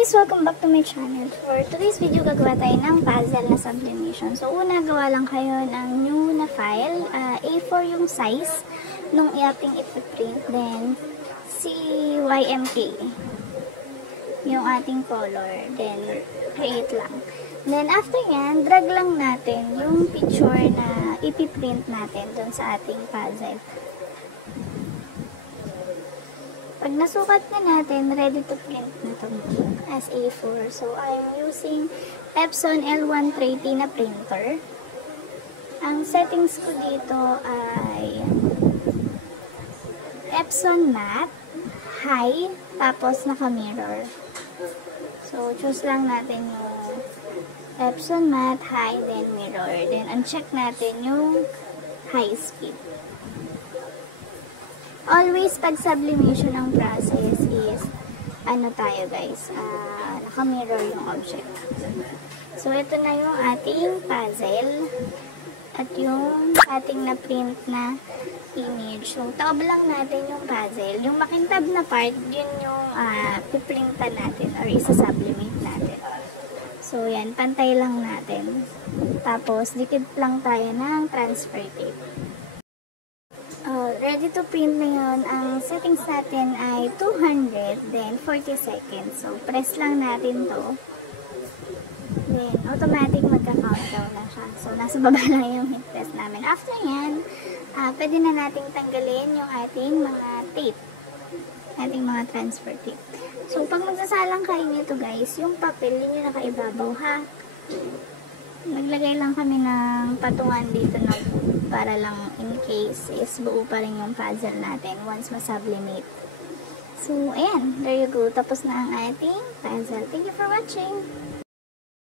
guys! Welcome back to my channel. For today's video, gagawa tayo ng puzzle na sublimation. So, una, gawa lang kayo ng new na file. A4 yung size nung ating ipiprint. Then, CYMK yung ating color. Then, create lang. Then, after yan, drag lang natin yung picture na ipiprint natin dun sa ating puzzle. Pag nasukat na natin, ready to print na ito as A4. So, I'm using Epson L130 na printer. Ang settings ko dito ay Epson Matte, High, tapos naka-mirror. So, choose lang natin yung Epson Matte, High, then mirror. Then, uncheck natin yung high speed. Always, pag sublimation ng process is, tayo guys, naka-mirror yung object. So, ito na yung ating puzzle at yung ating na-print na image. So, taob lang natin yung puzzle. Yung makintab na part, yun yung piprintan natin or isa-sublimate natin. So, yan, pantay lang natin. Tapos, dikit lang tayo ng transfer tape. Ready to print na yun. Ang settings natin ay 200, then 40 seconds. So, press lang natin to. Then, automatic magka-countdown na siya. So, nasa baba lang yung hit press namin. After yan, pwede na nating tanggalin yung ating mga tape. Ating mga transfer tape. So, pag magsasalang kayo nito guys, yung papel, yun yung nakaibabaw ha. Naglagay lang kami ng patungan dito na para lang in case is buo pa rin yung puzzle natin once masublimate. So, ayan. There you go. Tapos na ang ating puzzle. Thank you for watching.